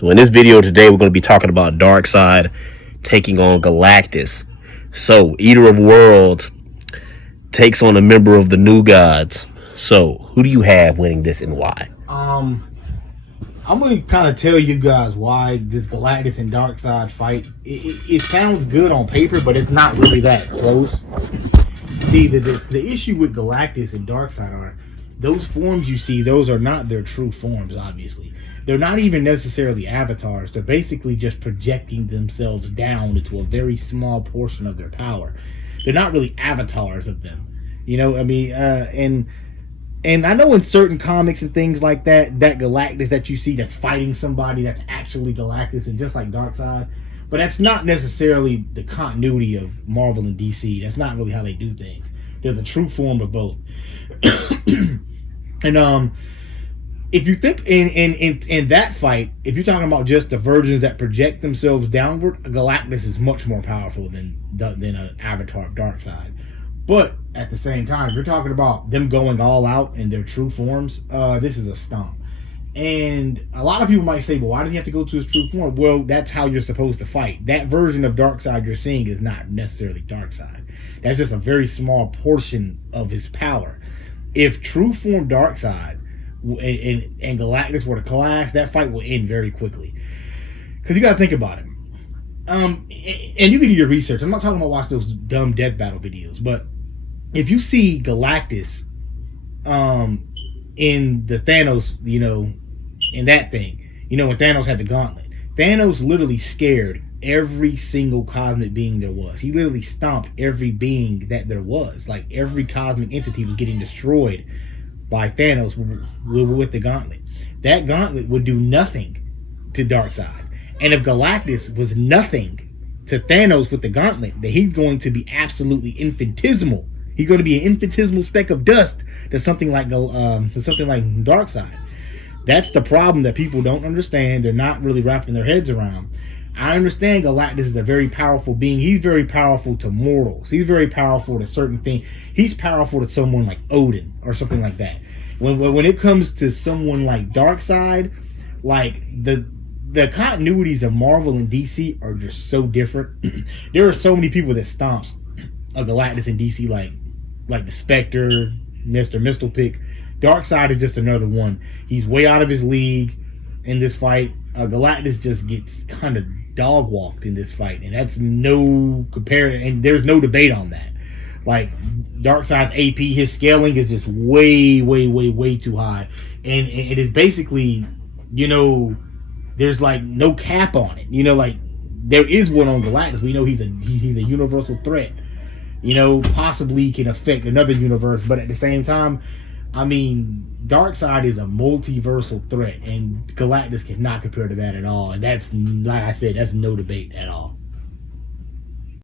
So in this video today, we're going to be talking about Darkseid taking on Galactus. So Eater of Worlds takes on a member of the New Gods. So who do you have winning this and why? I'm going to kind of tell you guys why this Galactus and Darkseid fight. It sounds good on paper, but it's not really that close. See, the issue with Galactus and Darkseid are those forms you see, those are not their true forms, obviously. They're not even necessarily avatars. They're basically just projecting themselves down into a very small portion of their power. They're not really avatars of them. You know, I mean, and I know in certain comics and things like that, that Galactus that you see that's fighting somebody that's actually Galactus and just like Darkseid, but that's not necessarily the continuity of Marvel and DC. That's not really how they do things. There's a true form of both. And if you think in that fight, if you're talking about just the versions that project themselves downward, Galactus is much more powerful than an avatar of Darkseid. But at the same time, if you're talking about them going all out in their true forms, this is a stomp. And a lot of people might say, well, why does he have to go to his true form? Well, that's how you're supposed to fight. That version of Darkseid you're seeing is not necessarily Darkseid. That's just a very small portion of his power. If true form Darkseid and Galactus were to clash, that fight will end very quickly. Because you got to think about it. And you can do your research. I'm not talking about watching those dumb death battle videos, but if you see Galactus in the Thanos, you know, in that thing, you know, when Thanos had the gauntlet, Thanos literally scared every single cosmic being there was. He literally stomped every being that there was. Like every cosmic entity was getting destroyed by Thanos with the gauntlet. That gauntlet would do nothing to Darkseid. And if Galactus was nothing to Thanos with the gauntlet, then he's going to be absolutely infinitesimal. He's going to be an infinitesimal speck of dust to something like Darkseid. That's the problem that people don't understand. They're not really wrapping their heads around. I understand Galactus is a very powerful being. He's very powerful to mortals. He's very powerful to certain things. He's powerful to someone like Odin or something like that. When it comes to someone like Darkseid, like the continuities of Marvel and DC are just so different. There are so many people that stomps a Galactus in DC, like the Spectre, Mr. Mistlepick. Darkseid is just another one. He's way out of his league in this fight. Galactus just gets kind of dog walked in this fight, and that's no comparison. And there's no debate on that. Like Darkseid's AP, his scaling is just way too high, and it is basically, you know, there's like no cap on it. You know, like there is one on Galactus. We know he's a universal threat. You know, possibly can affect another universe, but at the same time, I mean, Darkseid is a multiversal threat, and Galactus cannot compare to that at all. And that's, like I said, that's no debate at all.